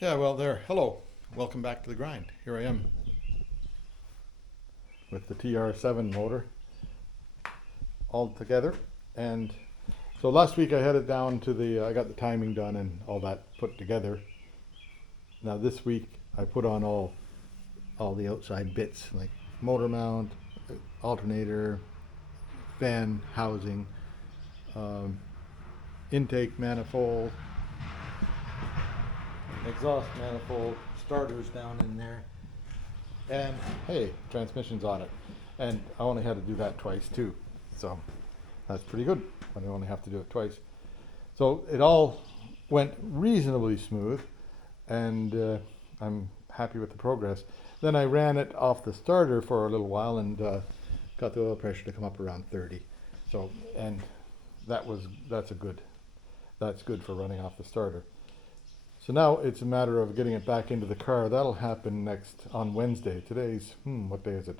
Yeah, well, there. Hello. Welcome back to the grind. Here I am with the TR7 motor all together. And so last week I had it down to I got the timing done and all that put together. Now this week I put on all the outside bits like motor mount, alternator, fan housing, um, intake manifold, exhaust manifold, starters down in there. And hey, transmission's on it. And I only had to do that twice too. So that's pretty good. I only have to do it twice. So it all went reasonably smooth, and I'm happy with the progress. Then I ran it off the starter for a little while and got the oil pressure to come up around 30. So, and that's good for running off the starter. So now it's a matter of getting it back into the car. That'll happen next on Wednesday. Today's, what day is it?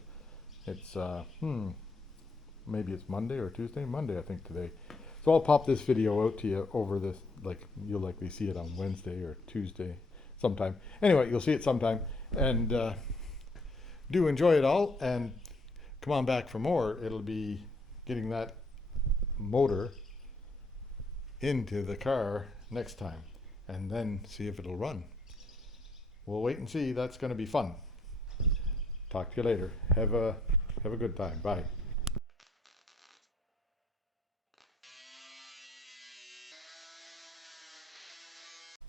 It's, maybe it's Monday or Tuesday? Monday, I think, today. So I'll pop this video out to you over this, like, you'll likely see it on Wednesday or Tuesday sometime. Anyway, you'll see it sometime. And do enjoy it all, and come on back for more. It'll be getting that motor into the car next time, and then see if it'll run. We'll wait and see. That's going to be fun. Talk to you later. Have a good time. Bye.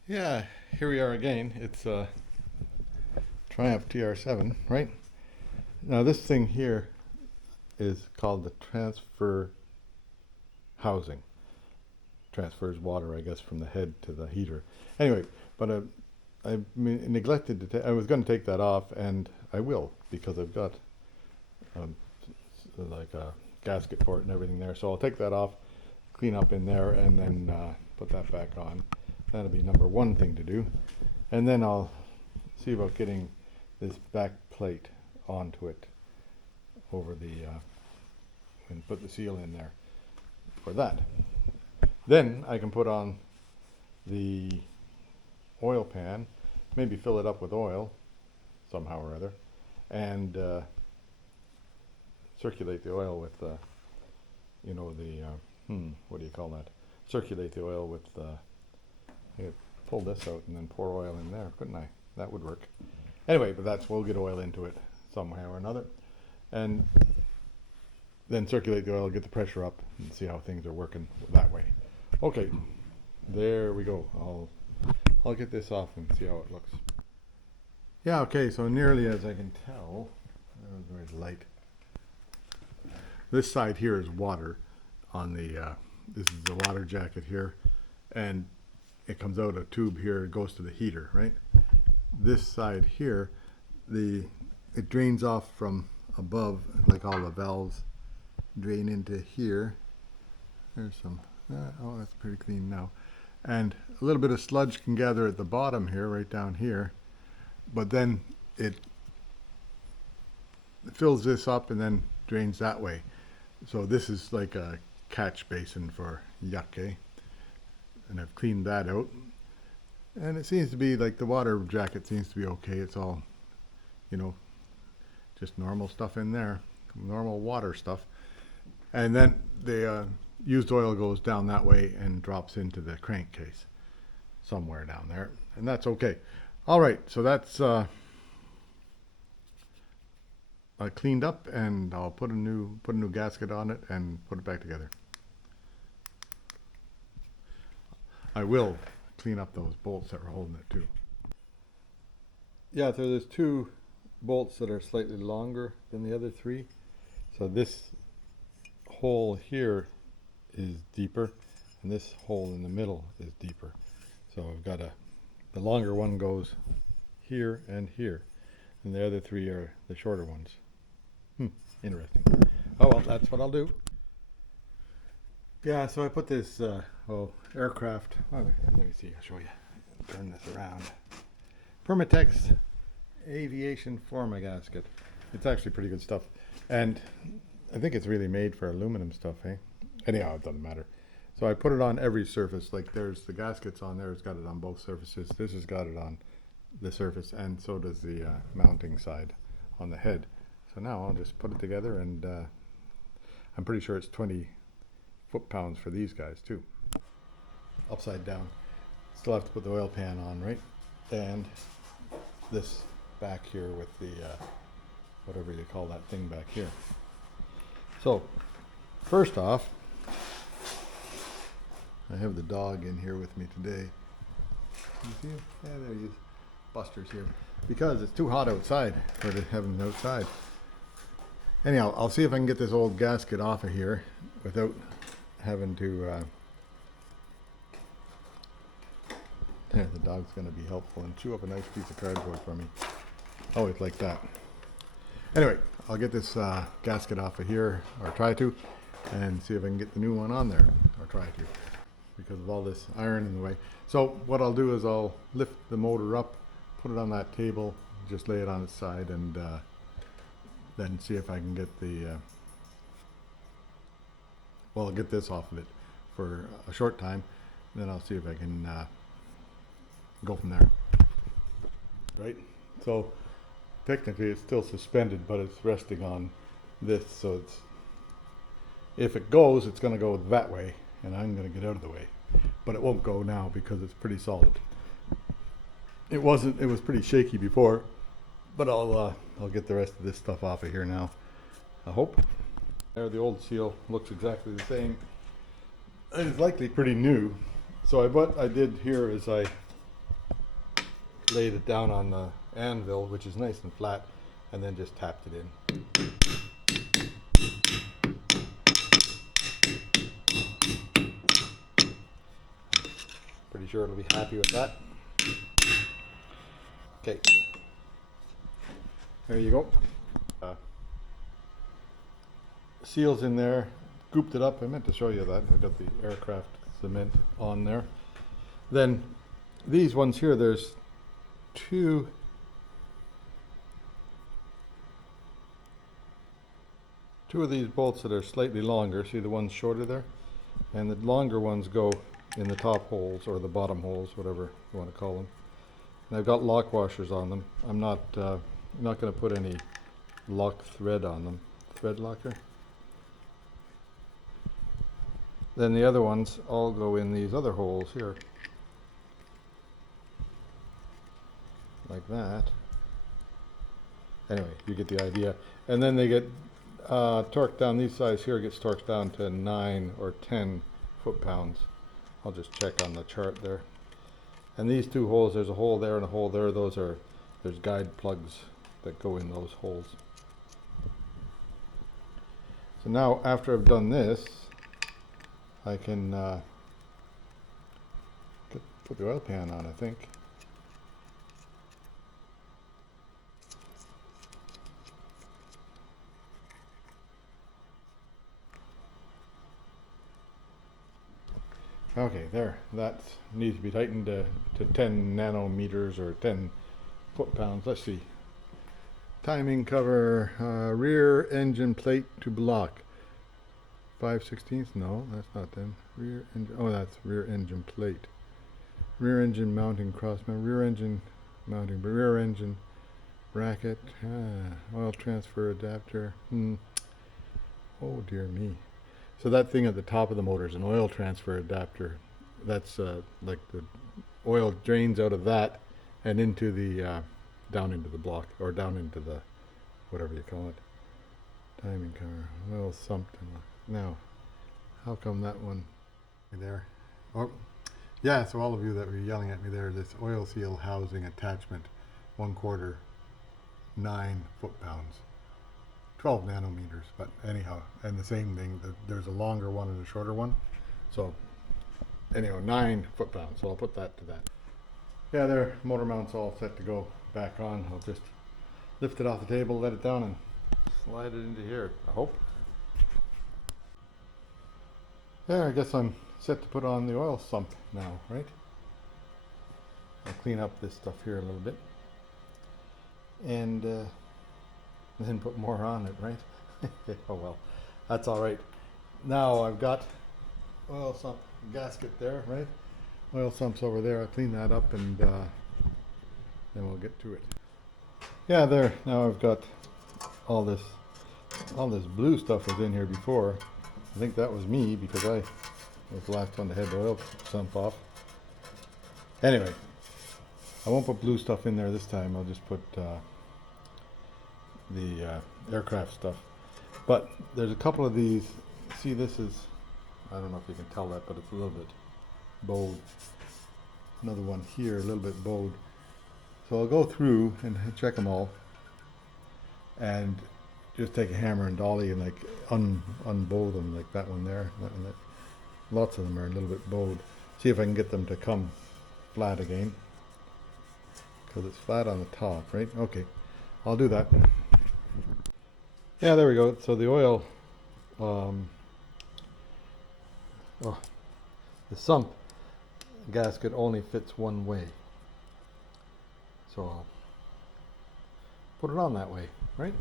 Yeah, here we are again. It's Triumph TR7, right? Now this thing here is called the transfer housing. Transfers water, I guess, from the head to the heater. Anyway, but I neglected to I was going to take that off, and I will, because I've got like a gasket for it and everything there. So I'll take that off, clean up in there, and then put that back on. That'll be number one thing to do. And then I'll see about getting this back plate onto it over and put the seal in there for that. Then I can put on the oil pan, maybe fill it up with oil somehow or other, and circulate the oil with what do you call that? Circulate the oil with I could pull this out and then pour oil in there, couldn't I? That would work. Anyway, but we'll get oil into it somehow or another, and then circulate the oil, get the pressure up, and see how things are working that way. Okay, there we go. I'll get this off and see how it looks. Yeah, okay, so nearly as I can tell, there's light. This side here is water on this is the water jacket here, and it comes out a tube here, it goes to the heater, right? This side here, it drains off from above, like all the valves drain into here. There's some, oh, that's pretty clean now. And a little bit of sludge can gather at the bottom here, right down here, but then it fills this up and then drains that way. So this is like a catch basin for yuck, eh? And I've cleaned that out, and it seems to be like the water jacket seems to be okay. It's all, just normal stuff in there, normal water stuff. And then the used oil goes down that way and drops into the crankcase somewhere down there, and that's okay. All right, so that's cleaned up, and I'll put a new gasket on it and put it back together. I will clean up those bolts that were holding it too. Yeah, so there's two bolts that are slightly longer than the other three. So this hole here is deeper, and this hole in the middle is deeper. So I've got the longer one goes here and here, and the other three are the shorter ones. Interesting. Oh well, that's what I'll do. Yeah, so I put this aircraft. Let me see. I'll show you. Turn this around. Permatex aviation forma gasket. It's actually pretty good stuff, and I think it's really made for aluminum stuff, eh? Anyhow, it doesn't matter. So I put it on every surface. Like there's the gaskets on there. It's got it on both surfaces. This has got it on the surface, and so does the mounting side on the head. So now I'll just put it together, and I'm pretty sure it's 20 foot-pounds for these guys too. Upside down. Still have to put the oil pan on, right? And this back here with the whatever you call that thing back here. So first off, I have the dog in here with me today. You see him? Yeah, there he is. Buster's here. Because it's too hot outside for to have him outside. Anyhow, I'll see if I can get this old gasket off of here without having to there, the dog's going to be helpful and chew up a nice piece of cardboard for me. Always like that. Anyway, I'll get this gasket off of here, or try to, and see if I can get the new one on there, or try to, because of all this iron in the way. So what I'll do is I'll lift the motor up, put it on that table, just lay it on its side, and then see if I can get the, well, I'll get this off of it for a short time, then I'll see if I can go from there. Right? So technically it's still suspended, but it's resting on this, so it's, if it goes, it's going to go that way, and I'm going to get out of the way. But it won't go now because it's pretty solid. It was pretty shaky before, but I'll get the rest of this stuff off of here now, I hope. There, the old seal looks exactly the same. It's likely pretty new. So what I did here is I laid it down on the anvil, which is nice and flat, and then just tapped it in. Pretty sure it'll be happy with that. Okay, there you go. Seals in there, scooped it up. I meant to show you that. I've got the aircraft cement on there. Then these ones here, there's two of these bolts that are slightly longer. See the ones shorter there? And the longer ones go in the top holes, or the bottom holes, whatever you want to call them. And I've got lock washers on them. I'm not going to put any lock thread on them. Thread locker. Then the other ones all go in these other holes here. Like that. Anyway, you get the idea. And then they get torqued down. These sides here gets torqued down to 9 or 10 foot-pounds. I'll just check on the chart there. And these two holes, there's a hole there and a hole there. There's guide plugs that go in those holes. So now, after I've done this, I can put the oil pan on, I think. Okay, there. That needs to be tightened to 10 nanometers or 10 foot-pounds. Let's see. Timing cover, rear engine plate to block. 5/16? No, that's not them. Rear engine. Oh, that's rear engine plate. Rear engine mounting cross mount. Rear engine mounting. Rear engine bracket. Oil transfer adapter. Oh dear me. So that thing at the top of the motor is an oil transfer adapter. That's like the oil drains out of that and into the down into the block, or down into the whatever you call it. Timing cover. Oil something. Now, how come that one there? Oh, yeah, so all of you that were yelling at me there, this oil seal housing attachment, 1/4, 9 foot-pounds, 12 nanometers, but anyhow, and the same thing, there's a longer one and a shorter one. So, anyhow, 9 foot-pounds, so I'll put that to that. Yeah, there, motor mount's all set to go back on. I'll just lift it off the table, let it down, and slide it into here, I hope. There, I guess I'm set to put on the oil sump now, right? I'll clean up this stuff here a little bit. And then put more on it, right? Oh well, that's all right. Now I've got oil sump gasket there, right? Oil sump's over there. I'll clean that up and then we'll get to it. Yeah, there, now I've got all this blue stuff was in here before. I think that was me because I was the last one to head the oil sump off. Anyway, I won't put blue stuff in there this time. I'll just put the aircraft stuff. But there's a couple of these. See, this is, I don't know if you can tell that, but it's a little bit bowed. Another one here, a little bit bowed. So I'll go through and check them all and just take a hammer and dolly and like unbow them, like that one there. Lots of them are a little bit bowed. See if I can get them to come flat again, because it's flat on the top, right? Okay, I'll do that. Yeah, there we go. So the oil, the sump gasket only fits one way. So I'll put it on that way, right?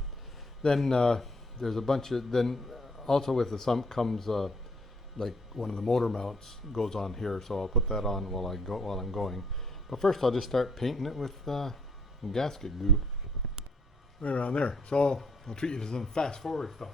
Then there's a bunch of, then also with the sump comes like one of the motor mounts goes on here, so I'll put that on while I'm going. But first I'll just start painting it with gasket glue right around there. So I'll treat you to some fast forward stuff.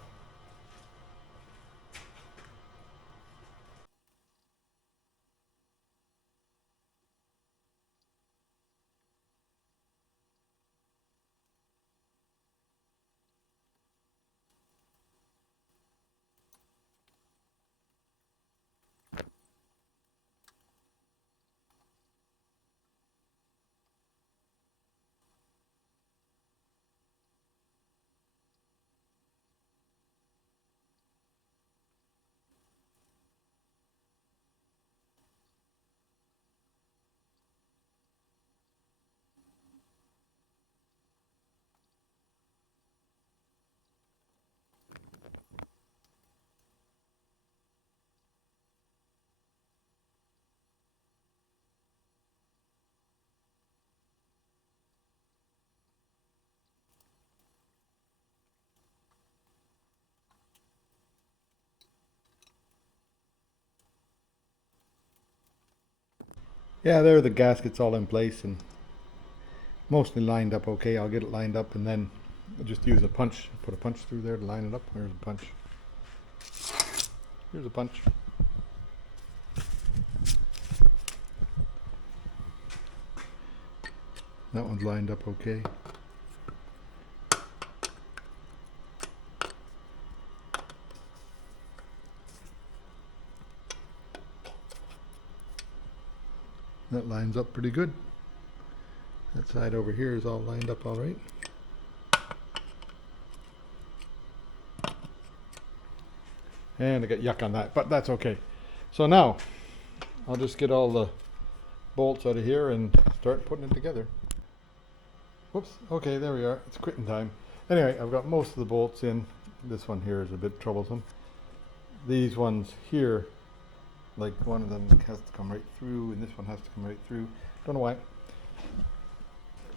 Yeah, there the gaskets all in place and mostly lined up okay. I'll get it lined up and then I'll just use a punch, put a punch through there to line it up. There's a punch. Here's a punch. That one's lined up okay. That lines up pretty good. That side over here is all lined up all right. And I got yuck on that, but that's okay. So now I'll just get all the bolts out of here and start putting it together. Whoops, okay, there we are. It's quitting time. Anyway, I've got most of the bolts in. This one here is a bit troublesome. These ones here, like one of them has to come right through and this one has to come right through. Don't know why.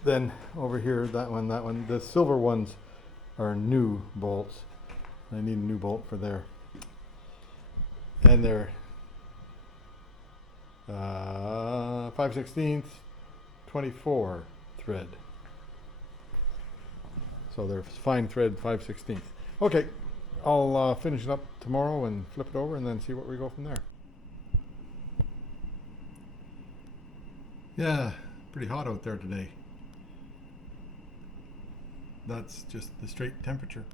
Then over here, that one. The silver ones are new bolts. I need a new bolt for there. And they're 5/16 24 thread. So they're fine thread 5/16. Okay, I'll finish it up tomorrow and flip it over and then see what we go from there. Yeah, pretty hot out there today. That's just the straight temperature.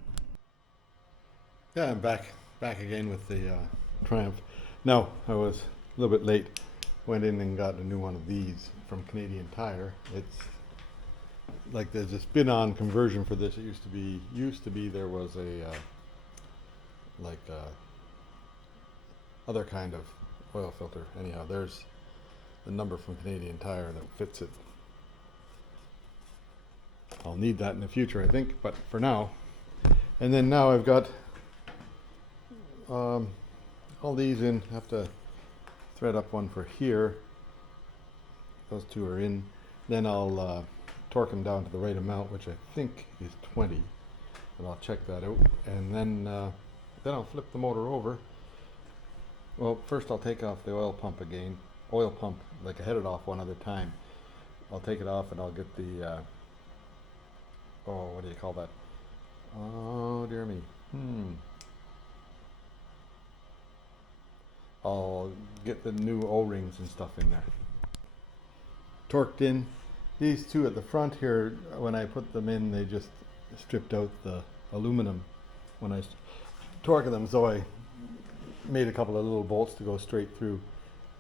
Yeah, I'm back again with the Triumph. Now, I was a little bit late. Went in and got a new one of these from Canadian Tire. It's like there's a spin-on conversion for this. It used to be there was a other kind of oil filter. Anyhow, there's the number from Canadian Tire that fits it. I'll need that in the future, I think, but for now. And then now I've got all these in. I have to thread up one for here. Those two are in. Then I'll torque them down to the right amount, which I think is 20. And I'll check that out. And then I'll flip the motor over. Well, first I'll take off the oil pump again. Oil pump, like I head it off one other time. I'll take it off and I'll get the, oh, what do you call that? Oh, dear me. I'll get the new O-rings and stuff in there. Torqued in. These two at the front here, when I put them in, they just stripped out the aluminum when I torqued them, so I made a couple of little bolts to go straight through,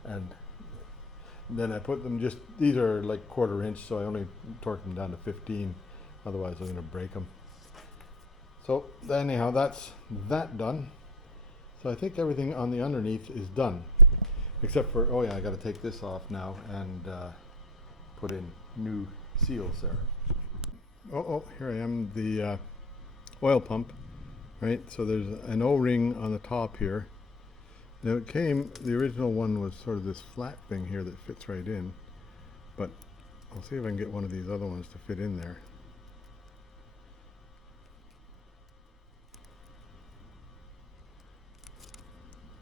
and then I put them just, these are like 1/4 inch, so I only torqued them down to 15, otherwise I'm going to break them. So anyhow, that's that done. So I think everything on the underneath is done, except for, oh yeah, I got to take this off now and put in new seals there. Oh, here I am, the oil pump, right? So there's an O-ring on the top here. Now it came, the original one was sort of this flat thing here that fits right in, but I'll see if I can get one of these other ones to fit in there.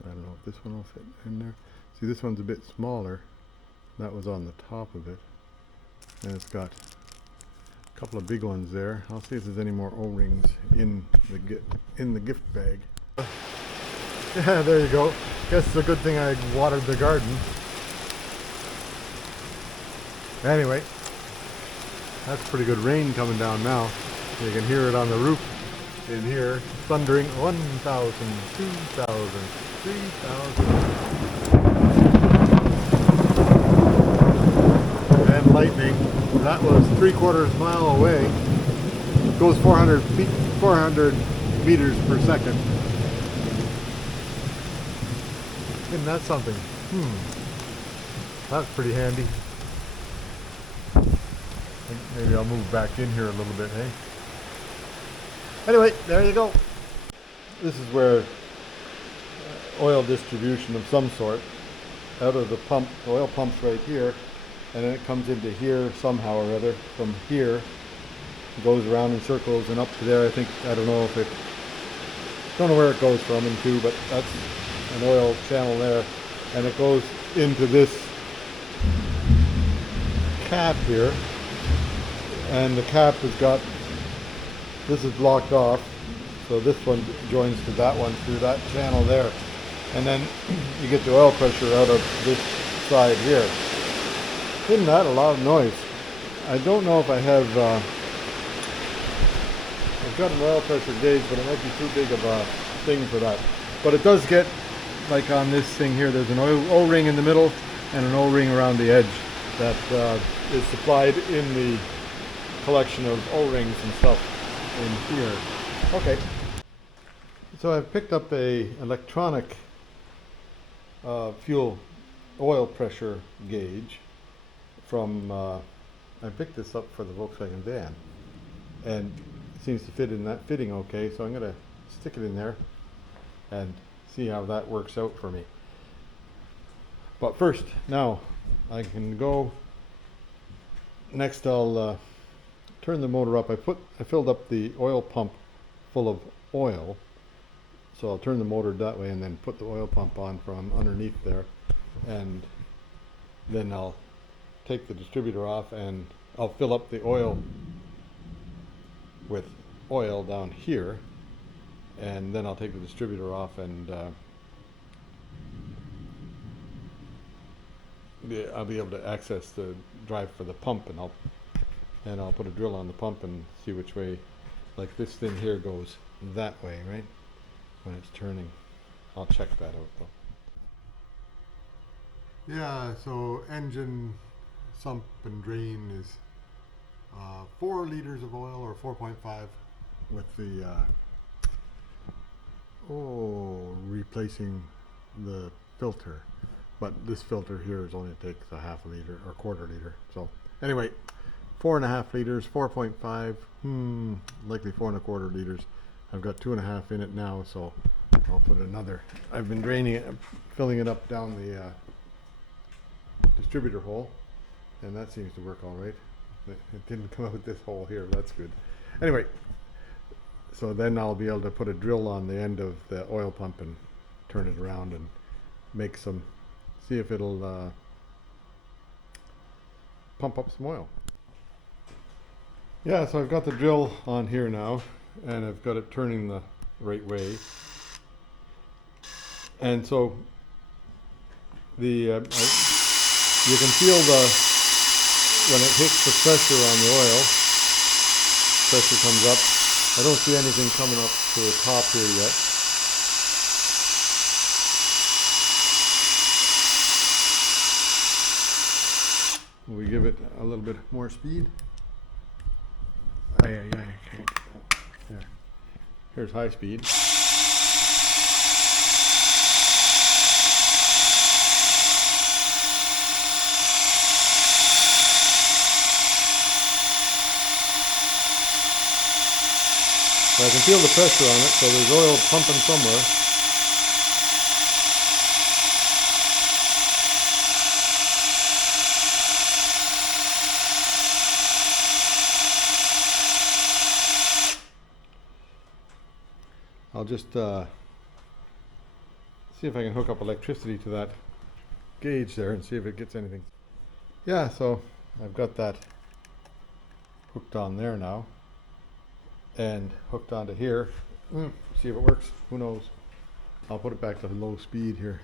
I don't know if this one will fit in there. See, this one's a bit smaller. That was on the top of it. And it's got a couple of big ones there. I'll see if there's any more O-rings in the gift bag. Yeah, there you go. Guess it's a good thing I watered the garden. Anyway, that's pretty good rain coming down now. You can hear it on the roof in here, thundering 1,000, 2,000, 3,000. And lightning. That was 3/4 mile away. Goes 400 meters per second. Isn't that something? That's pretty handy. Maybe I'll move back in here a little bit, hey? Anyway, there you go. This is where oil distribution of some sort out of the pump. The oil pump's right here, and then it comes into here somehow or other. From here, it goes around in circles and up to there. I think, I don't know if it, don't know where it goes from and to, but that's an oil channel there, and it goes into this cap here, and the cap has got, this is blocked off, so this one joins to that one through that channel there, and then you get the oil pressure out of this side here. Isn't that a lot of noise? I don't know if I have I've got an oil pressure gauge, but it might be too big of a thing for that. But it does get, like on this thing here, there's an O-ring in the middle and an O-ring around the edge that is supplied in the collection of O-rings and stuff in here. Okay. So I've picked up a electronic fuel oil pressure gauge from, I picked this up for the Volkswagen van, and it seems to fit in that fitting okay, so I'm going to stick it in there and see how that works out for me. But first, now I can go, next I'll turn the motor up. I filled up the oil pump full of oil, so I'll turn the motor that way and then put the oil pump on from underneath there, and then I'll take the distributor off and I'll fill up the oil with oil down here, and then I'll take the distributor off and I'll be able to access the drive for the pump, and I'll put a drill on the pump and see which way, like this thing here goes that way, right? When it's turning. I'll check that out though. Yeah, so engine sump and drain is 4 liters of oil, or 4.5, with the replacing the filter. But this filter here is only takes a 1/2 liter or 1/4 liter. So anyway, 4.5 liters, 4.5, likely 4 1/4 liters. I've got 2.5 in it now, so I'll put another. I've been draining it, filling it up down the distributor hole, and that seems to work all right. It didn't come out this hole here, that's good. Anyway, so then I'll be able to put a drill on the end of the oil pump and turn it around and make some, see if it'll pump up some oil. Yeah, so I've got the drill on here now, and I've got it turning the right way. And so you can feel when it hits the pressure on the oil, pressure comes up. I don't see anything coming up to the top here yet. We give it a little bit more speed. Okay. There. Here's high speed. So I can feel the pressure on it, so there's oil pumping somewhere. I'll just see if I can hook up electricity to that gauge there and see if it gets anything. Yeah, so I've got that hooked on there now and hooked onto here. See if it works. Who knows? I'll put it back to low speed here.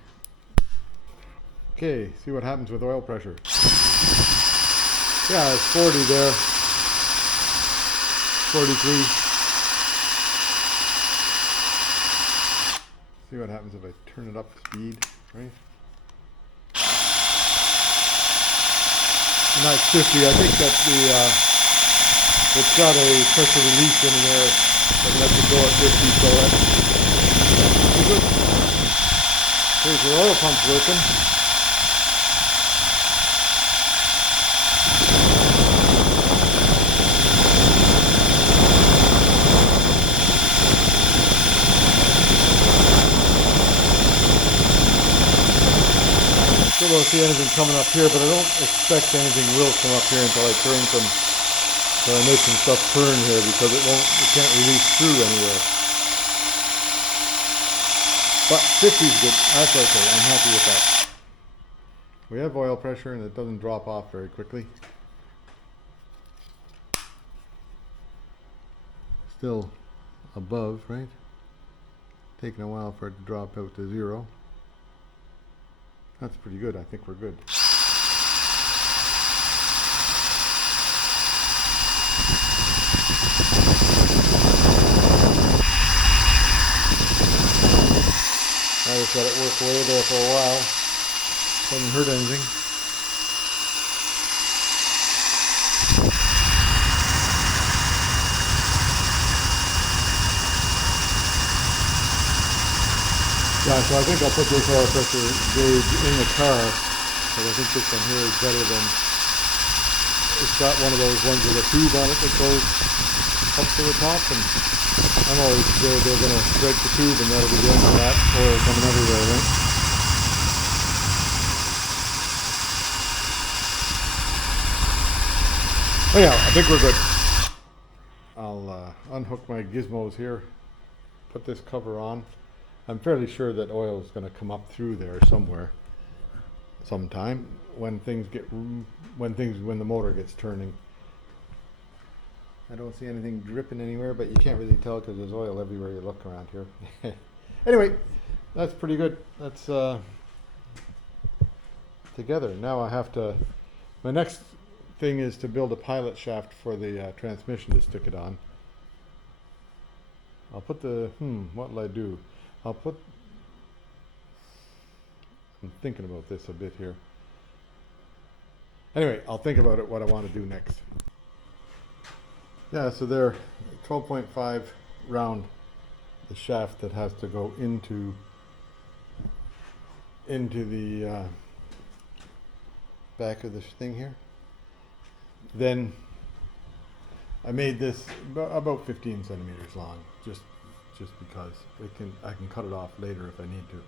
Okay, see what happens with oil pressure. Yeah, it's 40 there. 43. See what happens if I turn it up speed, right? And that's 50. I think that it's got a pressure release in there that lets it go at 50, so that's pretty good. Here's the oil pump working. Still don't see anything coming up here, but I don't expect anything will come up here until I turn I make some stuff turn here, because it can't release through anywhere. But 50 is good. That's okay. I'm happy with that. We have oil pressure and it doesn't drop off very quickly. Still above, right? Taking a while for it to drop out to 0. That's pretty good. I think we're good. I just let it work away there for a while. Doesn't hurt anything. Yeah, so I think I'll put this oil pressure gauge in the car, because I think this one here is better than, it's got one of those ones with a tube on it that goes up to the top, and I'm always scared they're going to break the tube and that'll be the end of that, oil coming everywhere, right? Anyhow, I think we're good. I'll unhook my gizmos here, put this cover on. I'm fairly sure that oil is going to come up through there somewhere, sometime when the motor gets turning. I don't see anything dripping anywhere, but you can't really tell because there's oil everywhere you look around here. Anyway, that's pretty good. That's together. Now I have to. My next thing is to build a pilot shaft for the transmission to stick it on. I'll put the what'll I do? I'm thinking about this a bit here. Anyway, I'll think about it, what I want to do next. Yeah, so they're 12.5 round, the shaft that has to go into the back of this thing here. Then I made this about 15 centimeters long, just because I can cut it off later if I need to.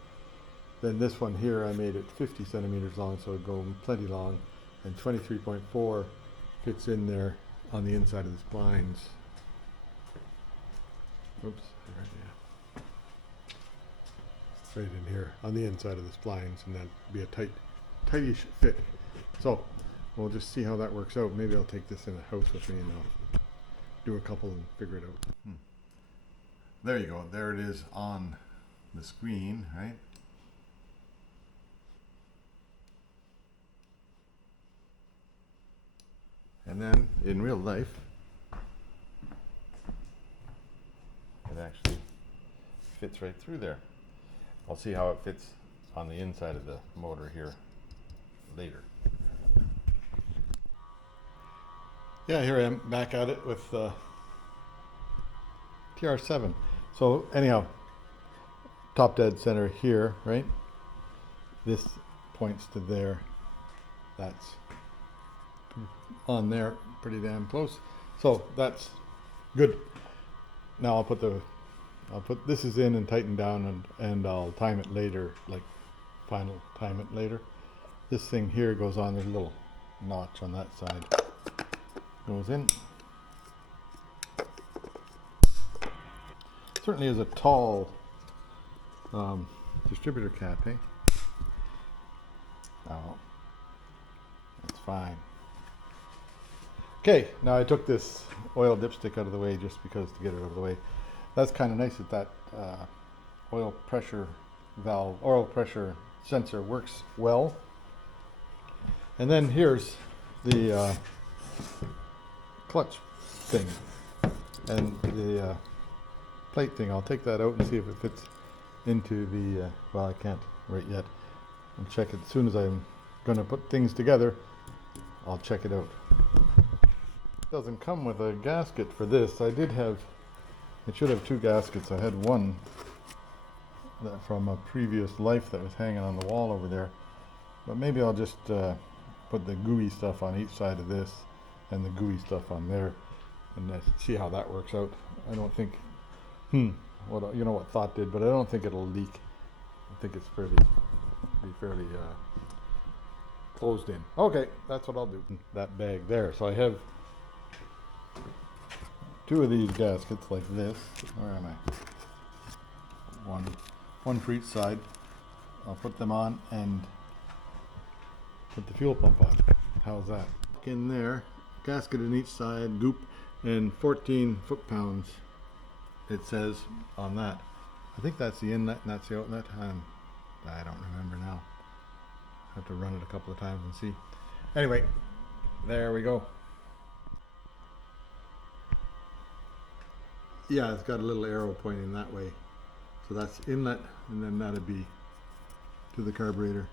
Then this one here, I made it 50 centimeters long, so it'd go plenty long, and 23.4 fits in there on the inside of the splines. Oops, right in here on the inside of the splines, and that'd be a tightish fit. So we'll just see how that works out. Maybe I'll take this in the house with me and I'll do a couple and figure it out. There you go. There it is on the screen, right? And then in real life, it actually fits right through there. I'll see how it fits on the inside of the motor here later. Yeah, here I am back at it with TR7. So anyhow, top dead center here, right? This points to there. That's on there, pretty damn close. So that's good. Now I'll put this is in and tighten down, and I'll time it later, like final time it later. This thing here goes on, there's a little notch on that side. Goes in. Certainly is a tall distributor cap, eh? Oh, that's fine. Okay, now I took this oil dipstick out of the way just because to get it out of the way. That's kind of nice that oil pressure valve, oil pressure sensor works well. And then here's the clutch thing and the plate thing. I'll take that out and see if it fits into the, well, I can't right yet. I'll check it as soon as I'm going to put things together. I'll check it out. It doesn't come with a gasket for this. I did have, it should have two gaskets. I had one from a previous life that was hanging on the wall over there. But maybe I'll just put the gooey stuff on each side of this and the gooey stuff on there and see how that works out. I don't think, what, you know what Thought did, but I don't think it'll leak. I think it's fairly closed in. Okay, that's what I'll do. That bag there. So I have two of these gaskets like this. Where am I? One for each side. I'll put them on and put the fuel pump on. How's that? In there, gasket in each side, goop, and 14 foot-pounds. It says on that. I think that's the inlet and that's the outlet. I don't remember now. I have to run it a couple of times and see. Anyway, there we go. Yeah, it's got a little arrow pointing that way. So that's inlet, and then that'd be to the carburetor.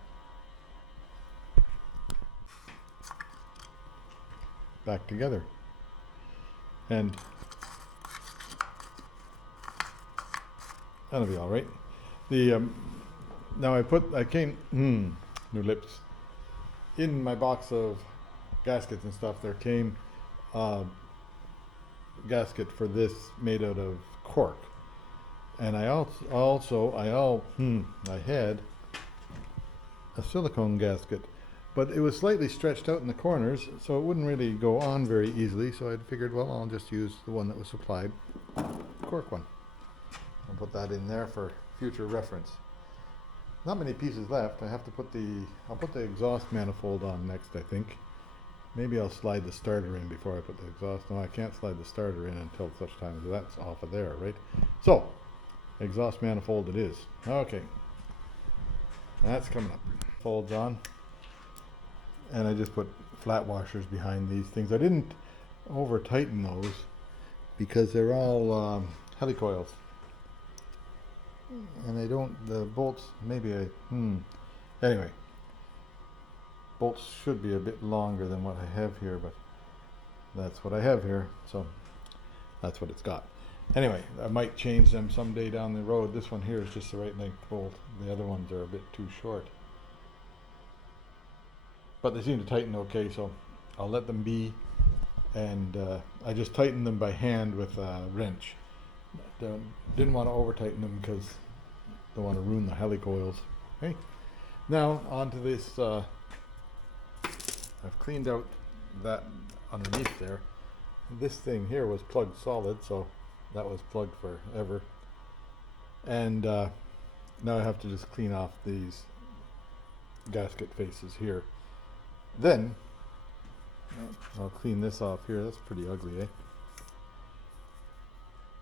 Back together. And that'll be all right. The now I came new lips in my box of gaskets and stuff. There came gasket for this made out of cork, and I had a silicone gasket, but it was slightly stretched out in the corners, so it wouldn't really go on very easily. So I figured, well, I'll just use the one that was supplied, cork one. I'll put that in there for future reference. Not many pieces left. I have to put I'll put the exhaust manifold on next, I think. Maybe I'll slide the starter in before I put the exhaust. No, I can't slide the starter in until such time as that's off of there, right? So, exhaust manifold it is. Okay. That's coming up. Folds on. And I just put flat washers behind these things. I didn't over tighten those because they're all helicoils. And they don't, the bolts, maybe anyway. Bolts should be a bit longer than what I have here, but that's what I have here, so that's what it's got. Anyway, I might change them someday down the road. This one here is just the right length bolt. The other ones are a bit too short. But they seem to tighten okay, so I'll let them be. And I just tightened them by hand with a wrench. Didn't want to over tighten them because don't want to ruin the helicoils. Okay, now onto this. I've cleaned out that underneath there. This thing here was plugged solid, so that was plugged forever. And now I have to just clean off these gasket faces here. Then I'll clean this off here. That's pretty ugly, eh?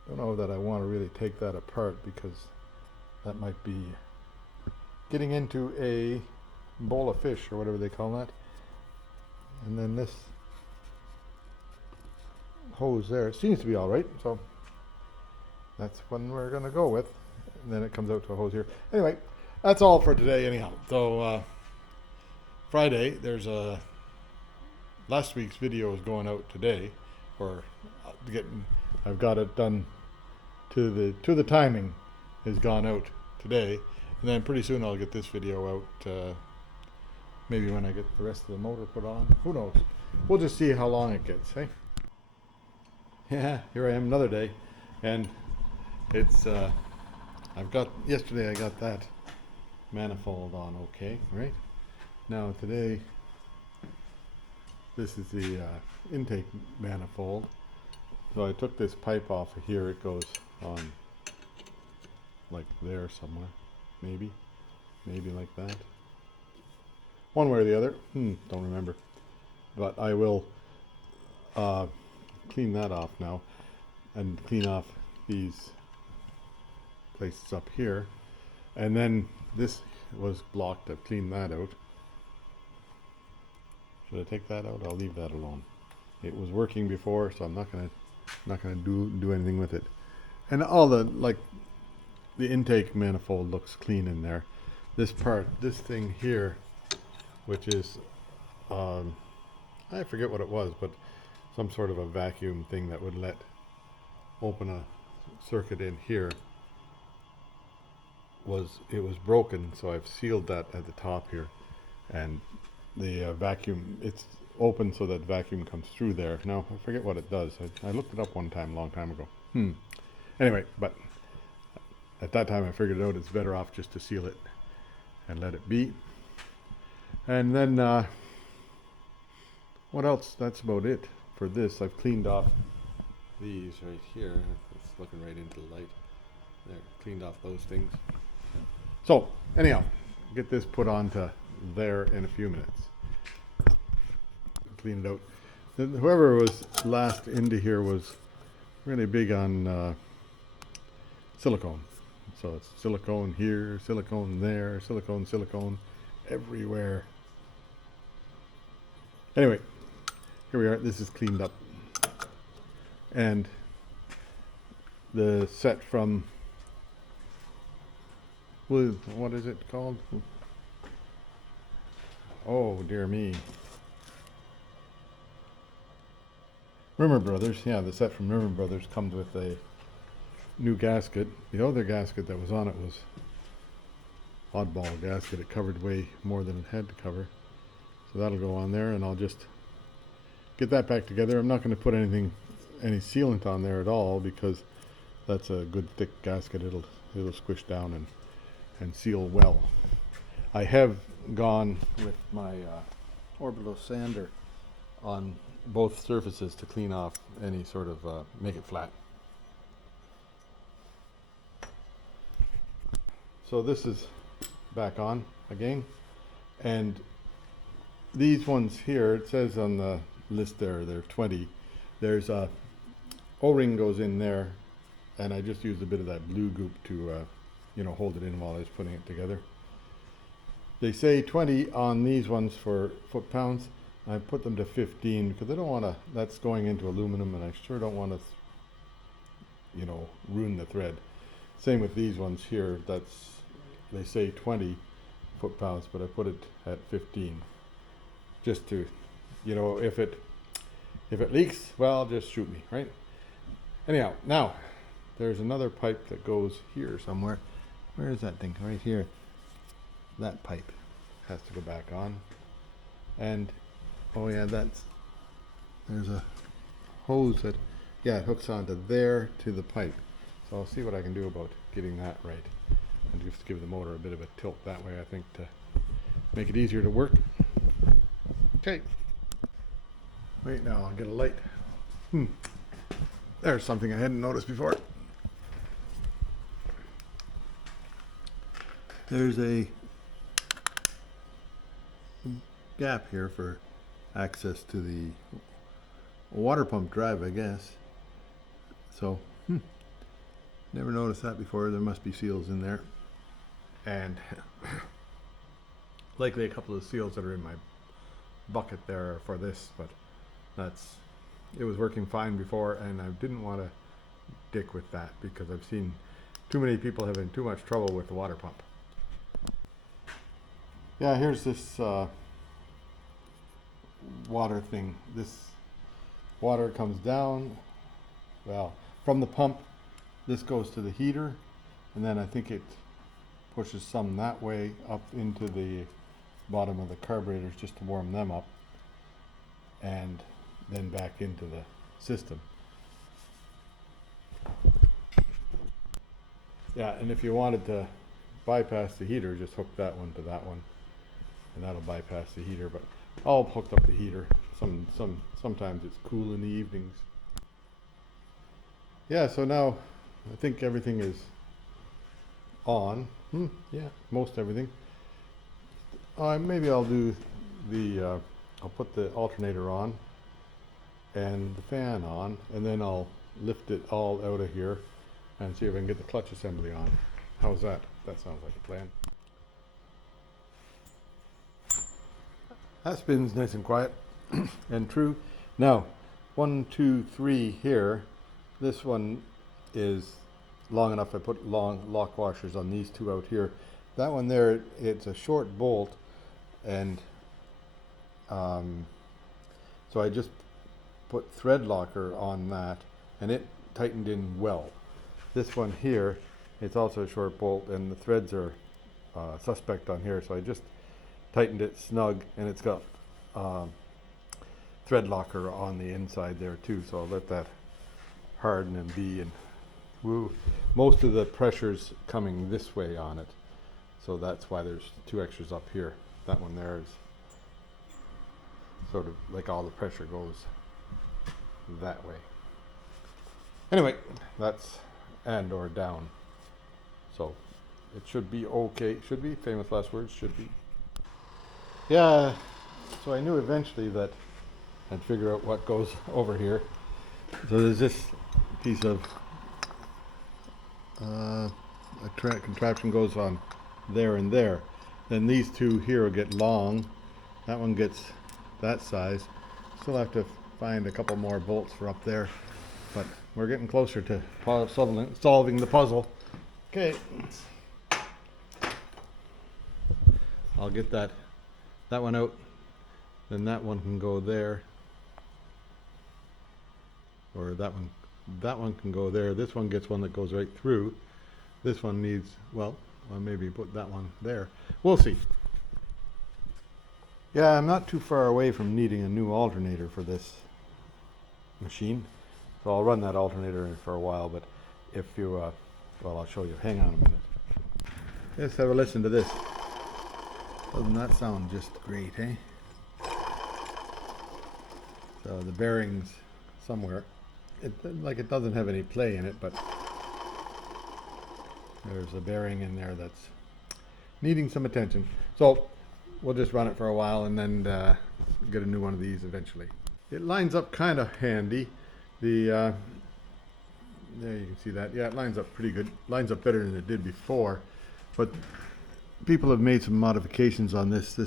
Don't know that I want to really take that apart because that might be getting into a bowl of fish or whatever they call that. And then this hose there, it seems to be all right, so that's one we're gonna go with. And then it comes out to a hose here. Anyway, that's all for today anyhow. So Friday, there's a last week's video is going out today, or I've got it done to the timing has gone out today, and then pretty soon I'll get this video out, maybe when I get the rest of the motor put on, who knows. We'll just see how long it gets, hey? Yeah, here I am another day, and it's yesterday I got that manifold on okay, right? Now today, this is the intake manifold. So I took this pipe off of here. It goes on like there somewhere, maybe like that. One way or the other, don't remember. But I will clean that off now and clean off these places up here. And then this was blocked. I've cleaned that out. Should I take that out? I'll leave that alone. It was working before, so I'm not gonna do anything with it. And all the the intake manifold looks clean in there. This part, this thing here, which is I forget what it was, but some sort of a vacuum thing that would open a circuit in here, was broken, so I've sealed that at the top here, and the vacuum, it's open so that vacuum comes through there. Now I forget what it does. I looked it up one time a long time ago. Anyway, but at that time I figured out it's better off just to seal it and let it be. And then what else? That's about it for this. I've cleaned off these right here. It's looking right into the light there. Cleaned off those things. So anyhow, get this put on to there in a few minutes. Clean it out. Whoever was last into here was really big on silicone. So it's silicone here, silicone there, silicone everywhere. Anyway, here we are. This is cleaned up. And the set from, what is it called? Oh, dear me. Rimmer Brothers, yeah, the set from Rimmer Brothers comes with a new gasket. The other gasket that was on it was oddball gasket. It covered way more than it had to cover. So that'll go on there, and I'll just get that back together. I'm not going to put any sealant on there at all, because that's a good thick gasket. It'll squish down and seal well. I have gone with my orbital sander on both surfaces to clean off any sort of make it flat. So this is back on again, and these ones here, it says on the list there, they're 20. There's a O-ring goes in there, and I just used a bit of that blue goop to hold it in while I was putting it together. They say 20 on these ones for foot-pounds. I put them to 15 because I don't want to, that's going into aluminum, and I sure don't want to, ruin the thread. Same with these ones here. They say 20 foot-pounds, but I put it at 15. Just to, if it leaks, well, just shoot me, right? Anyhow, now, there's another pipe that goes here somewhere. Where is that thing? Right here. That pipe has to go back on. And oh yeah, there's a hose that, it hooks onto there to the pipe. So I'll see what I can do about getting that right. And just give the motor a bit of a tilt that way, I think, to make it easier to work. Okay. Wait, now I'll get a light. There's something I hadn't noticed before. There's a gap here for access to the water pump drive, I guess. So, never noticed that before. There must be seals in there. And likely a couple of seals that are in my bucket there for this, but it was working fine before, and I didn't want to dick with that because I've seen too many people having too much trouble with the water pump. Yeah, here's this water thing. This water comes down, well, from the pump. This goes to the heater, and then I think it pushes some that way up into the bottom of the carburetors just to warm them up, and then back into the system. Yeah, and if you wanted to bypass the heater, just hook that one to that one, and that'll bypass the heater. But I'll hook up the heater. Sometimes it's cool in the evenings. Yeah, so now I think everything is on. Yeah, most everything. Maybe I'll do the I'll put the alternator on and the fan on, and then I'll lift it all out of here and see if I can get the clutch assembly on. How's that? That sounds like a plan. That spins nice and quiet and true. Now, 1, 2, 3 here. This one is long enough. I put long lock washers on these two out here. That one there, it's a short bolt, and so I just put thread locker on that, and it tightened in well. This one here, it's also a short bolt, and the threads are suspect on here, so I just tightened it snug, and it's got thread locker on the inside there too, so I'll let that harden and be, and woo. Most of the pressure's coming this way on it, so that's why there's 2 extras up here. That one there is sort of like all the pressure goes that way. Anyway, that's and or down, so it should be okay. Should be, famous last words, should be. Yeah, so I knew eventually that I'd figure out what goes over here. So there's this piece of contraption goes on there and there. Then these two here will get long. That one gets that size. Still have to find a couple more bolts for up there, but we're getting closer to solving the puzzle. Okay, I'll get that one out. Then that one can go there, or that one can go there. This one gets one that goes right through. This one needs, well, I'll maybe put that one there. We'll see. Yeah, I'm not too far away from needing a new alternator for this machine. So I'll run that alternator in for a while, but if you, well, I'll show you. Hang on a minute. Let's have a listen to this. Doesn't that sound just great, eh? So the bearings somewhere. It doesn't have any play in it, but there's a bearing in there that's needing some attention. So we'll just run it for a while and then get a new one of these eventually. It lines up kind of handy. There you can see that. Yeah, it lines up pretty good. Lines up better than it did before. But people have made some modifications on this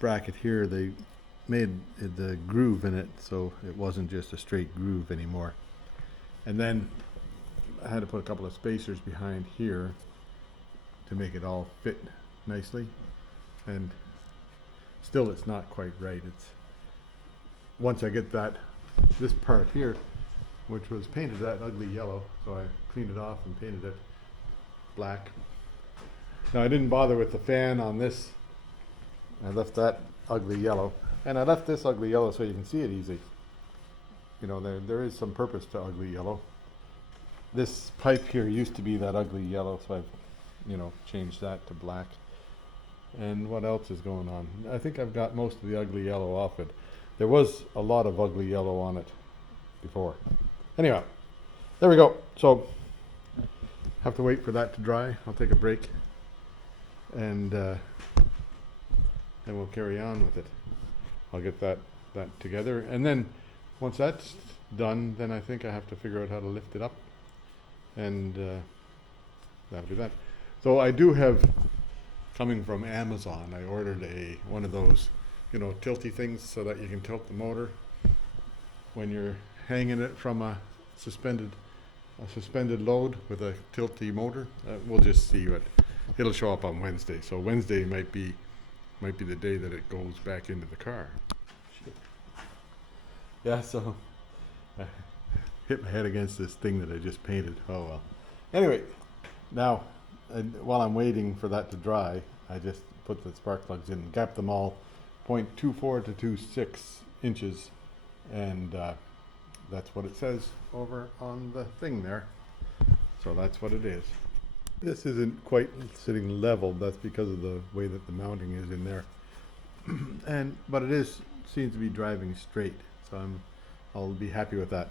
bracket here. They made the groove in it so it wasn't just a straight groove anymore. And then I had to put a couple of spacers behind here to make it all fit nicely, and still it's not quite right. It's once I get this part here, which was painted that ugly yellow, so I cleaned it off and painted it black. Now I didn't bother with the fan on this. I left that ugly yellow, and I left this ugly yellow so you can see it easy. You know, there is some purpose to ugly yellow. This pipe here used to be that ugly yellow, so I've, you know, changed that to black. And what else is going on? I think I've got most of the ugly yellow off it. There was a lot of ugly yellow on it before. Anyhow, there we go. So, have to wait for that to dry. I'll take a break, and then we'll carry on with it. I'll get that together, and then once that's done, then I think I have to figure out how to lift it up, and that'll be that. So I do have, coming from Amazon, I ordered one of those, you know, tilty things so that you can tilt the motor when you're hanging it from a suspended load with a tilty motor. We'll just see what it'll show up on Wednesday. So Wednesday might be the day that it goes back into the car. Yeah, so I hit my head against this thing that I just painted. Oh well. Anyway, now while I'm waiting for that to dry, I just put the spark plugs in, gap them all 0.24 to 26 inches, and that's what it says over on the thing there. So that's what it is. This isn't quite sitting level. That's because of the way that the mounting is in there. But it seems to be driving straight. So I'll be happy with that.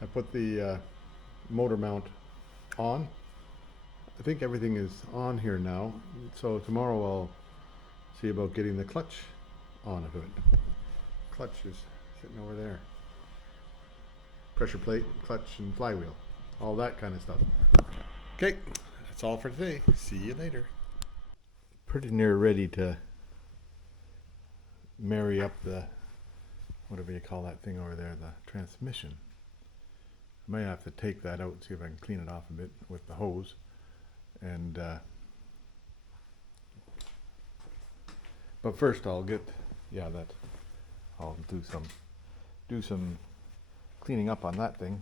I put the motor mount on. I think everything is on here now. So tomorrow I'll see about getting the clutch onto it. Clutch is sitting over there. Pressure plate, clutch, and flywheel. All that kind of stuff. Okay, that's all for today. See you later. Pretty near ready to marry up the, whatever you call that thing over there, the transmission. I may have to take that out and see if I can clean it off a bit with the hose. And but first I'll get, I'll do some cleaning up on that thing.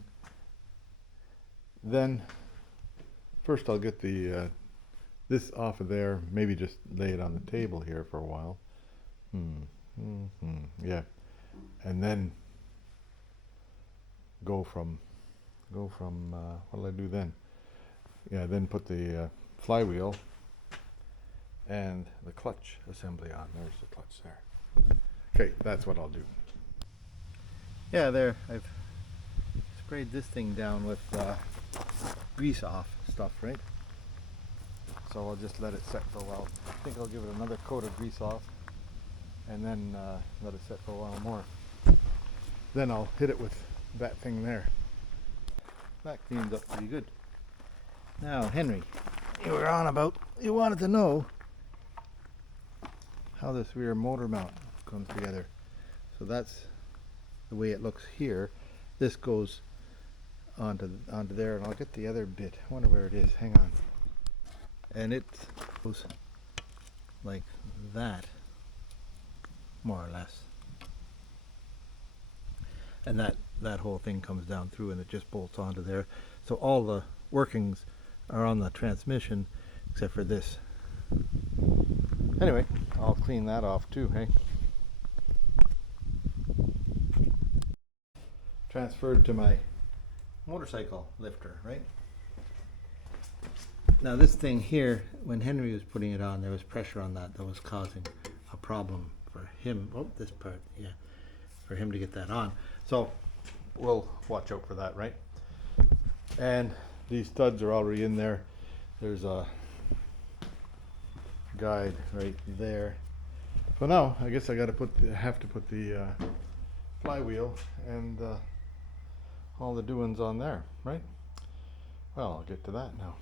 Then first I'll get the this off of there, maybe just lay it on the table here for a while. Yeah, and then go from what'll I do then? Yeah, then put the flywheel and the clutch assembly on. There's the clutch there. Okay, that's what I'll do. Yeah, there, I've sprayed this thing down with grease off stuff, right? So I'll just let it set for a while. I think I'll give it another coat of grease off and then let it set for a while more. Then I'll hit it with that thing there. That cleans up pretty good. Now, Henry, you were on about, you wanted to know how this rear motor mount comes together. So that's the way it looks here. This goes onto there, and I'll get the other bit. I wonder where it is. Hang on. And it goes like that, more or less. And that whole thing comes down through, and it just bolts onto there. So all the workings are on the transmission, except for this. Anyway, I'll clean that off too, hey? Transferred to my motorcycle lifter, right? Now this thing here, when Henry was putting it on, there was pressure on that was causing a problem for him. Oh, this part, yeah, for him to get that on. So we'll watch out for that, right? And these studs are already in there. There's a guide right there. So now I guess I got to have to put the flywheel and all the doings on there, right? Well, I'll get to that now.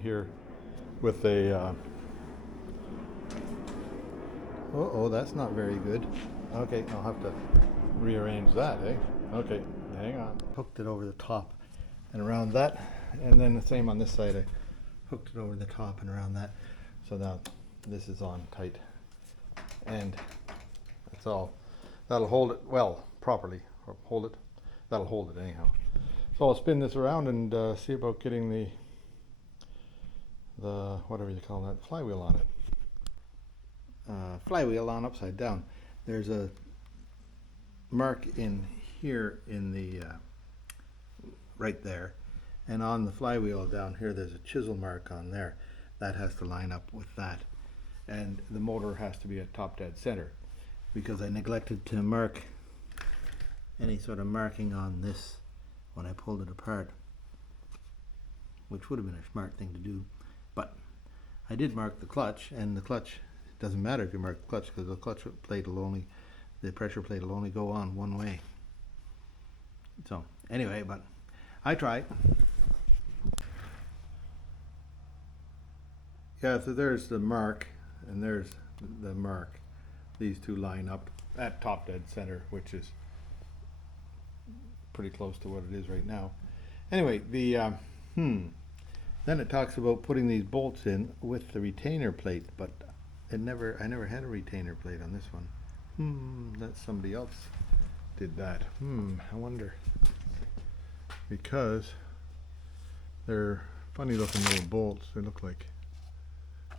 Here with a oh, that's not very good. Okay, I'll have to rearrange that, eh? Okay, hang on. Hooked it over the top and around that, and then the same on this side. I hooked it over the top and around that. So now this is on tight, and that's all. That'll hold it well properly, or hold it. That'll hold it anyhow. So I'll spin this around and see about getting the whatever you call that, flywheel on it. Flywheel on upside down. There's a mark in here in the right there, and on the flywheel down here there's a chisel mark on there. That has to line up with that, and the motor has to be at top dead center, because I neglected to mark any sort of marking on this when I pulled it apart, which would have been a smart thing to do. But I did mark the clutch, and the clutch, it doesn't matter if you mark the clutch, because the clutch plate will only the pressure plate will only go on one way. So anyway, but I tried. Yeah, so there's the mark and there's the mark. These two line up at top dead center, which is pretty close to what it is right now. Anyway, then it talks about putting these bolts in with the retainer plate, but I never had a retainer plate on this one. That somebody else did that. I wonder. Because they're funny looking little bolts. They look like,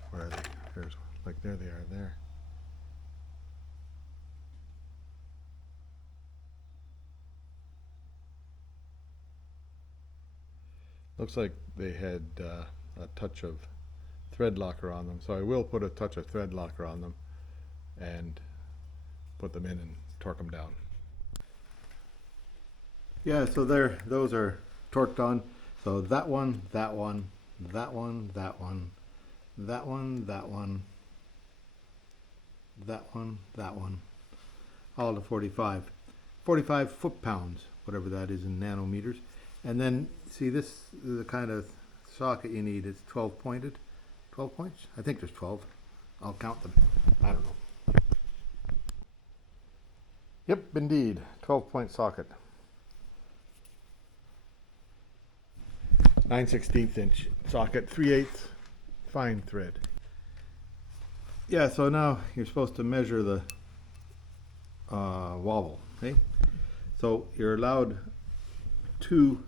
where are they? There's, like, there they are there. Looks like they had a touch of thread locker on them, so I will put a touch of thread locker on them and put them in and torque them down. Yeah, so there, those are torqued on. So that one, that one, that one, that one, that one, that one, that one, that one, all to 45 foot-pounds, whatever that is in nanometers. And then, see, this is the kind of socket you need. It's 12 pointed. 12 points? I think there's 12. I'll count them. I don't know. Yep, indeed. 12-point socket. 9/16 inch socket, 3/8 fine thread. Yeah, so now you're supposed to measure the wobble. Okay? So you're allowed 2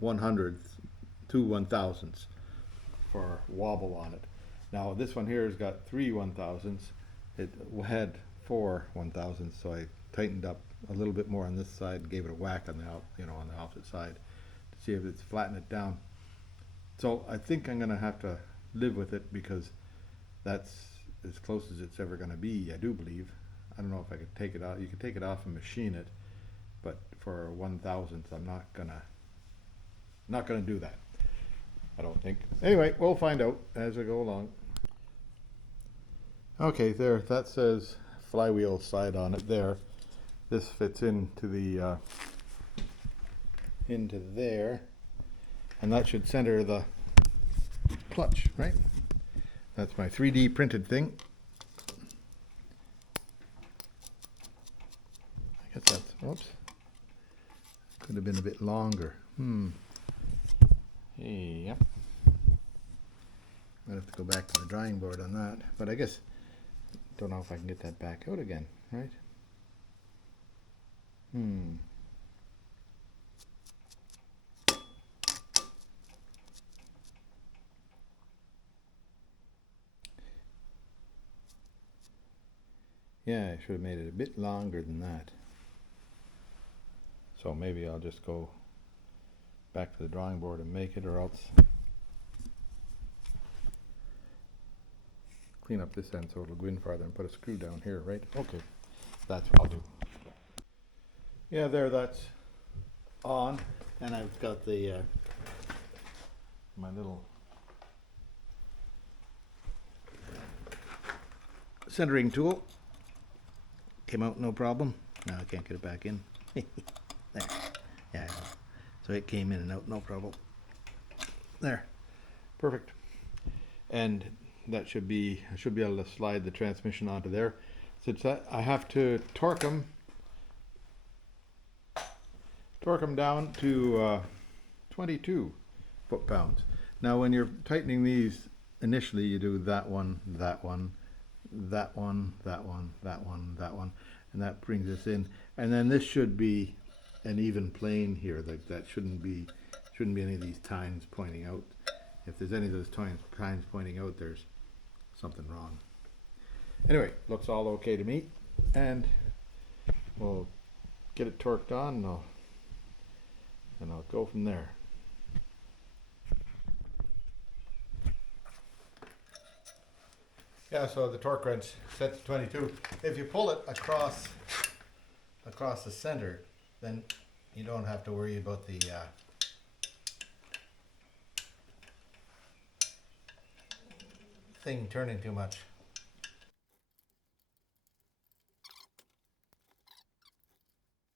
100ths, 2 1,000ths for wobble on it. Now this one here has got 3 1,000ths. It had 4 1,000ths, so I tightened up a little bit more on this side, gave it a whack on the on the opposite side to see if it's flattened it down. So I think I'm going to have to live with it because that's as close as it's ever going to be, I do believe. I don't know if I could take it out. You could take it off and machine it, but for 1,000th, I'm not gonna do that. I don't think. Anyway, we'll find out as I go along. Okay, there. That says flywheel side on it. There. This fits into the into there, and that should center the clutch, right? That's my 3D printed thing. I guess that's, whoops. Could have been a bit longer. Yep. I'll have to go back to the drawing board on that. But I guess, don't know if I can get that back out again, right? Yeah, I should have made it a bit longer than that. So maybe I'll just go back to the drawing board and make it, or else clean up this end so it'll go in farther and put a screw down here, right? Okay, that's what I'll do. Yeah, there, that's on, and I've got the my little centering tool. Came out no problem. Now I can't get it back in. There. Yeah. So it came in and out no problem. There. Perfect. And that should be, I should be able to slide the transmission onto there. Since that, I have to torque them down to 22 foot-pounds. Now when you're tightening these, initially you do that one, that one, that one, that one, that one, that one, and that brings us in. And then this should be an even plane here. Like that shouldn't be any of these tines pointing out. If there's any of those tines pointing out, there's something wrong. Anyway, looks all okay to me, and we'll get it torqued on, and I'll go from there. Yeah, so the torque wrench set to 22. If you pull it across the center, then you don't have to worry about the thing turning too much.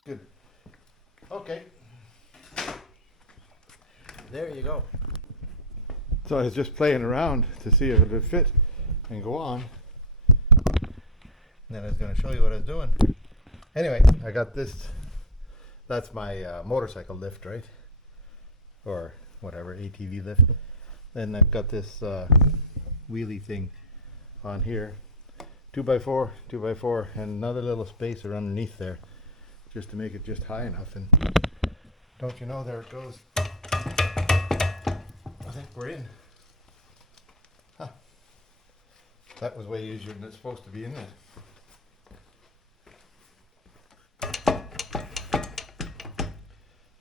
Good. Okay. There you go. So I was just playing around to see if it would fit and go on. And then I was going to show you what I was doing. Anyway, I got this. That's my motorcycle lift, right? Or whatever, ATV lift. Then I've got this wheelie thing on here. 2x4, 2x4, and another little spacer underneath there, just to make it just high enough. And don't you know, there it goes. I think we're in. Huh. That was way easier than it's supposed to be, isn't it?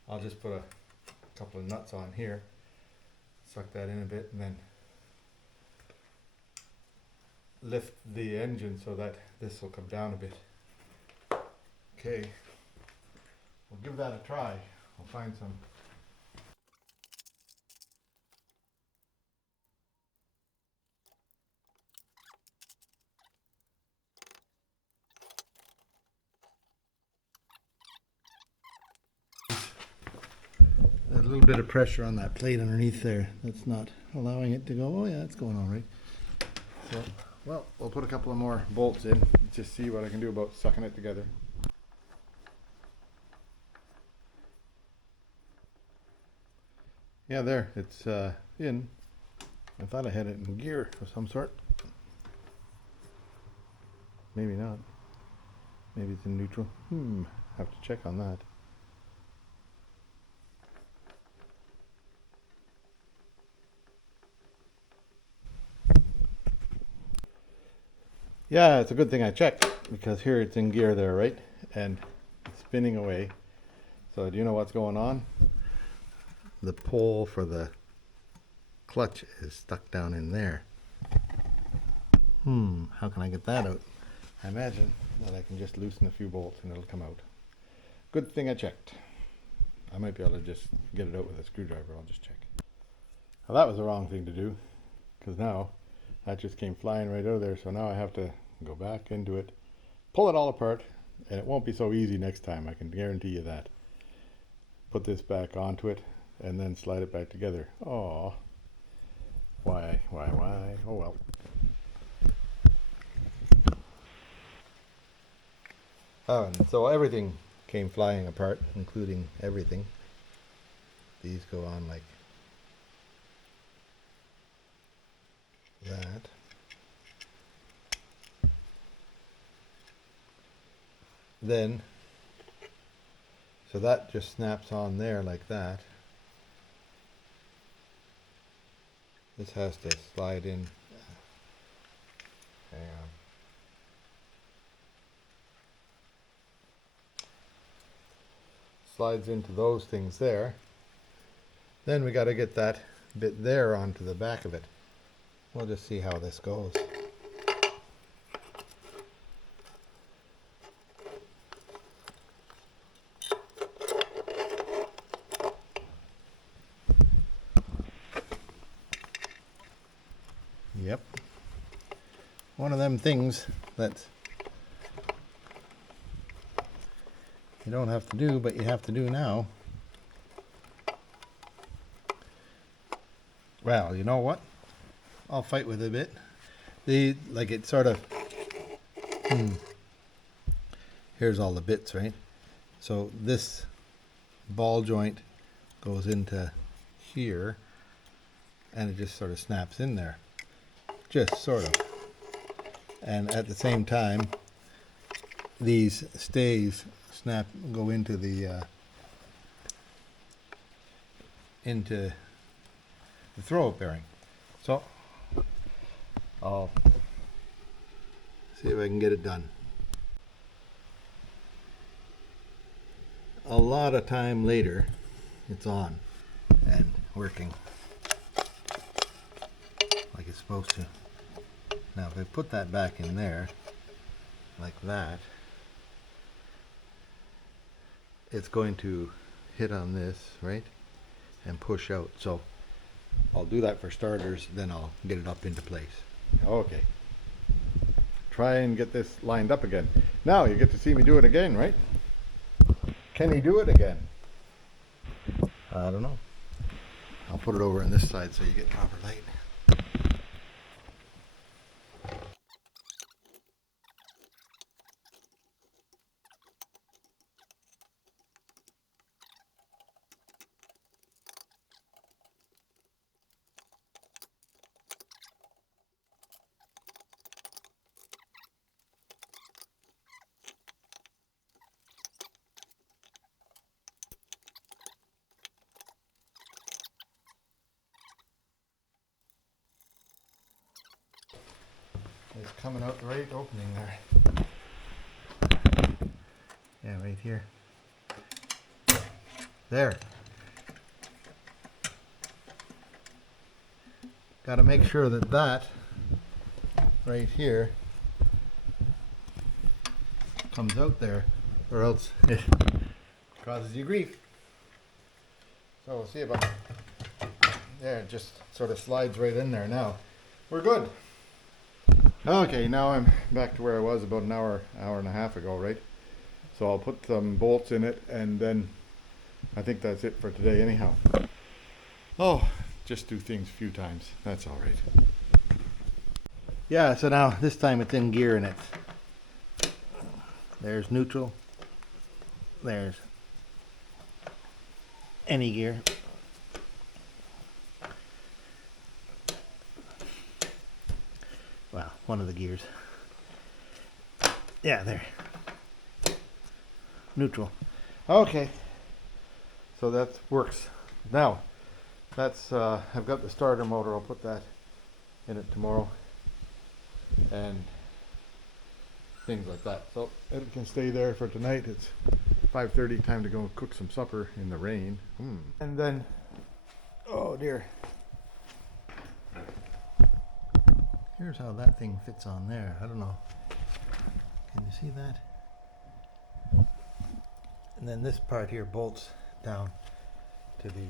I'll just put a couple of nuts on here, suck that in a bit, and then lift the engine so that this will come down a bit. Okay, we'll give that a try. I'll find some. A little bit of pressure on that plate underneath there. That's not allowing it to go. Oh yeah, it's going all right. So, well, we'll put a couple of more bolts in, just see what I can do about sucking it together. Yeah, there, it's in. I thought I had it in gear of some sort. Maybe not. Maybe it's in neutral. Have to check on that. Yeah, it's a good thing I checked, because here it's in gear there, right? And it's spinning away. So do you know what's going on? The pole for the clutch is stuck down in there. How can I get that out? I imagine that I can just loosen a few bolts and it'll come out. Good thing I checked. I might be able to just get it out with a screwdriver. I'll just check. Well, that was the wrong thing to do, because now that just came flying right out of there. So now I have to go back into it, pull it all apart, and it won't be so easy next time. I can guarantee you that. Put this back onto it and then slide it back together. Oh, why? Oh well. Oh, and so everything came flying apart, including everything. These go on like that. Then, so that just snaps on there like that. This has to slide in. Hang on. Slides into those things there. Then we got to get that bit there onto the back of it. We'll just see how this goes. Yep. One of them things that you don't have to do, but you have to do now. Well, you know what? I'll fight with it a bit. Like it sort of, here's all the bits, right? So this ball joint goes into here, and it just sort of snaps in there. Just sort of. And at the same time, these stays go into the throw-up bearing. So I'll see if I can get it done. A lot of time later, it's on and working like it's supposed to. Now if I put that back in there like that, it's going to hit on this, right, and push out. So I'll do that for starters, then I'll get it up into place. Okay. Try and get this lined up again. Now you get to see me do it again, right? Can he do it again? I don't know. I'll put it over on this side so you get proper light. It's coming out the right opening there. Yeah, right here. There. Got to make sure that that right here comes out there, or else it causes you grief. So we'll see about there. It just sort of slides right in there now. We're good. Okay, now I'm back to where I was about an hour and a half ago, right? So I'll put some bolts in it, and then I think that's it for today anyhow. Oh, just do things a few times. That's all right. Yeah, so now this time it's in gear, and there's neutral. There's any gear. Well, one of the gears. Yeah, there. Neutral. Okay. So that works. Now, that's I've got the starter motor. I'll put that in it tomorrow, and things like that. So it can stay there for tonight. It's 5:30. Time to go cook some supper in the rain. And then, oh dear. Here's how that thing fits on there. I don't know. Can you see that? And then this part here bolts down to the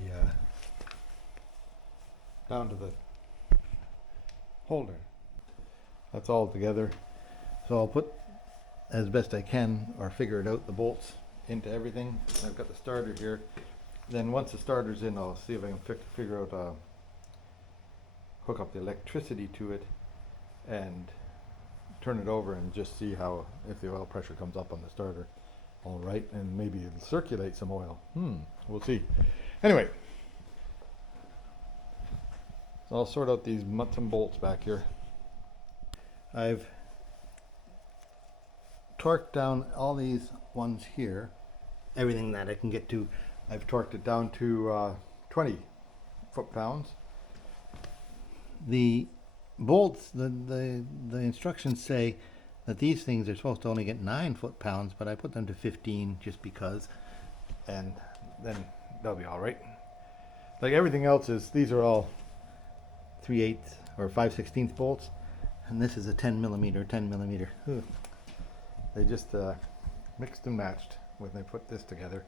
holder. That's all together. So I'll put as best I can, or figure it out, the bolts into everything. I've got the starter here. Then once the starter's in, I'll see if I can figure out hook up the electricity to it and turn it over and just see how, if the oil pressure comes up on the starter. All right, and maybe it'll circulate some oil. We'll see. Anyway, so I'll sort out these nuts and bolts back here. I've torqued down all these ones here, everything that I can get to. I've torqued it down to 20 foot-pounds. The bolts, the instructions say that these things are supposed to only get 9 foot-pounds, but I put them to 15 just because, and then they'll be all right. Like everything else is, these are all 3/8 or 5/16 bolts, and this is a 10 millimeter. Ugh. They just mixed and matched when they put this together.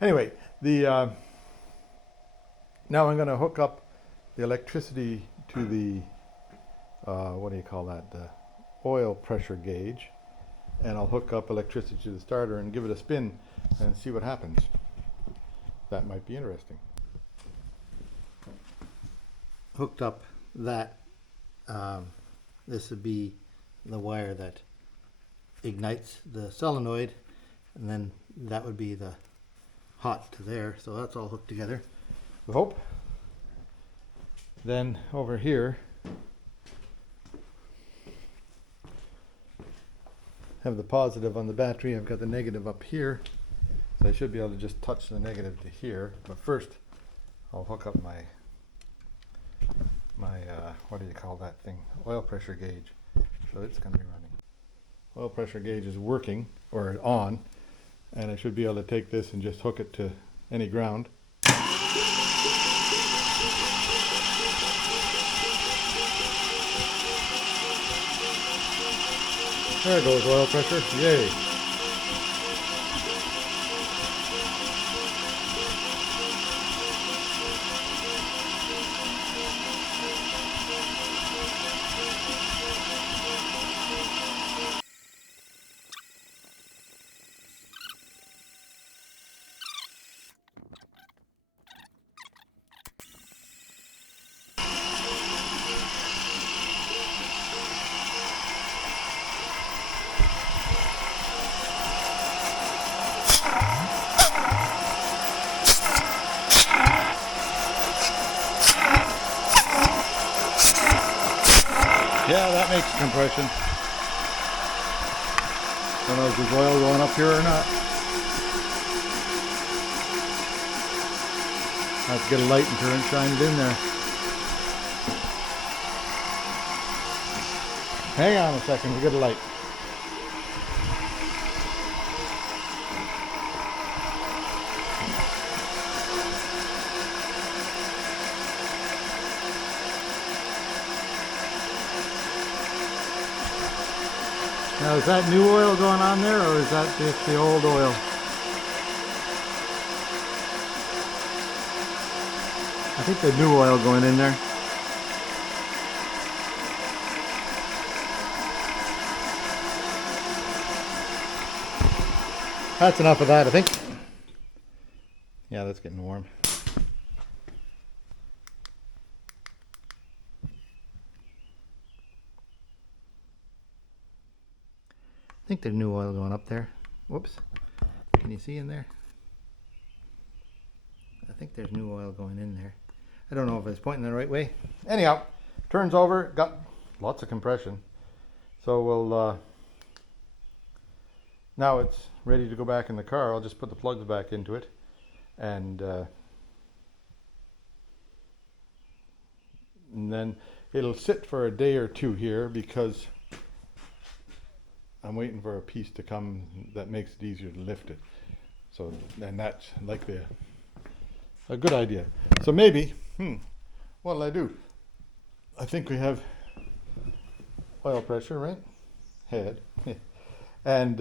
Anyway, the now I'm going to hook up the electricity to the what do you call that? The oil pressure gauge, and I'll hook up electricity to the starter and give it a spin and see what happens. That might be interesting. Hooked up that this would be the wire that ignites the solenoid, and then that would be the hot to there, so that's all hooked together, I hope. Then over here have the positive on the battery. I've got the negative up here, so I should be able to just touch the negative to here. But first I'll hook up my what do you call that thing? Oil pressure gauge. So it's going to be running. Oil pressure gauge is working, or on, and I should be able to take this and just hook it to any ground. There goes oil pressure. Yay. Yeah, that makes compression. Don't know if there's oil going up here or not. I have to get a light and shine it in there. Hang on a second, we get a light. Now is that new oil going on there, or is that just the old oil? I think the new oil going in there. That's enough of that, I think. Yeah, that's getting warm. I think there's new oil going up there. Whoops. Can you see in there? I think there's new oil going in there. I don't know if it's pointing the right way. Anyhow, turns over, got lots of compression. So we'll, now it's ready to go back in the car. I'll just put the plugs back into it. And then it'll sit for a day or two here because I'm waiting for a piece to come that makes it easier to lift it. So, and that's like a good idea. So maybe, what'll I do? I think we have oil pressure, right? Head. And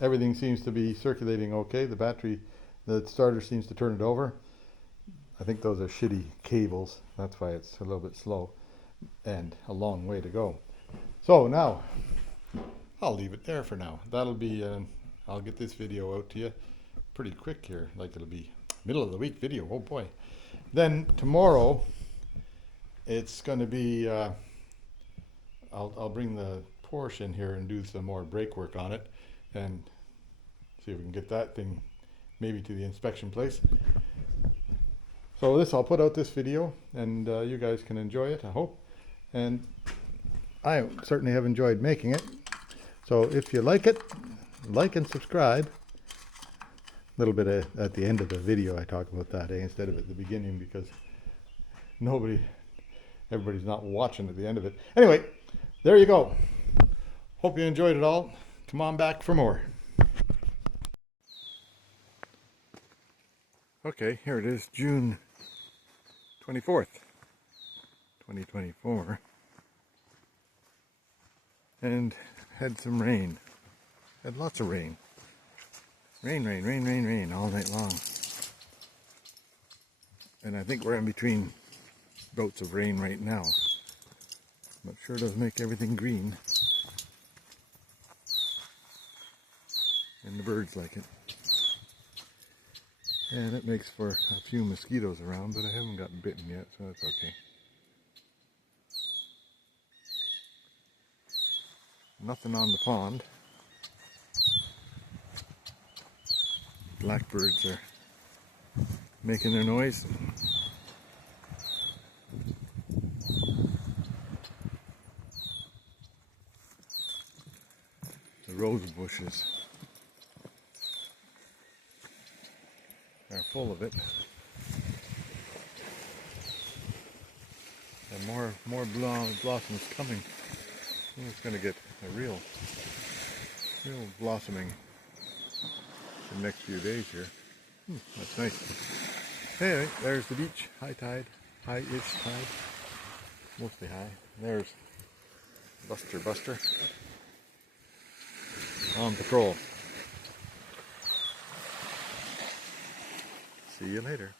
everything seems to be circulating okay. The battery, the starter seems to turn it over. I think those are shitty cables. That's why it's a little bit slow and a long way to go. So now, I'll leave it there for now. That'll be, I'll get this video out to you pretty quick here. Like it'll be middle of the week video. Oh boy. Then tomorrow, it's going to be, I'll bring the Porsche in here and do some more brake work on it and see if we can get that thing maybe to the inspection place. So I'll put out this video and you guys can enjoy it, I hope. And I certainly have enjoyed making it. So if you like it, like and subscribe. A little bit at the end of the video I talk about that instead of at the beginning because everybody's not watching at the end of it. Anyway, there you go. Hope you enjoyed it all. Come on back for more. Okay, here it is, June 24th, 2024. And had some rain. Had lots of rain. Rain all night long. And I think we're in between bouts of rain right now. But sure does make everything green. And the birds like it. And it makes for a few mosquitoes around, but I haven't gotten bitten yet, so that's okay. Nothing on the pond. Blackbirds are making their noise. The rose bushes are full of it. And more blossoms coming. I think it's going to get a real blossoming in the next few days here. That's nice. Anyway, there's the beach. High tide. High-ish tide. Mostly high. There's Buster on patrol. See you later.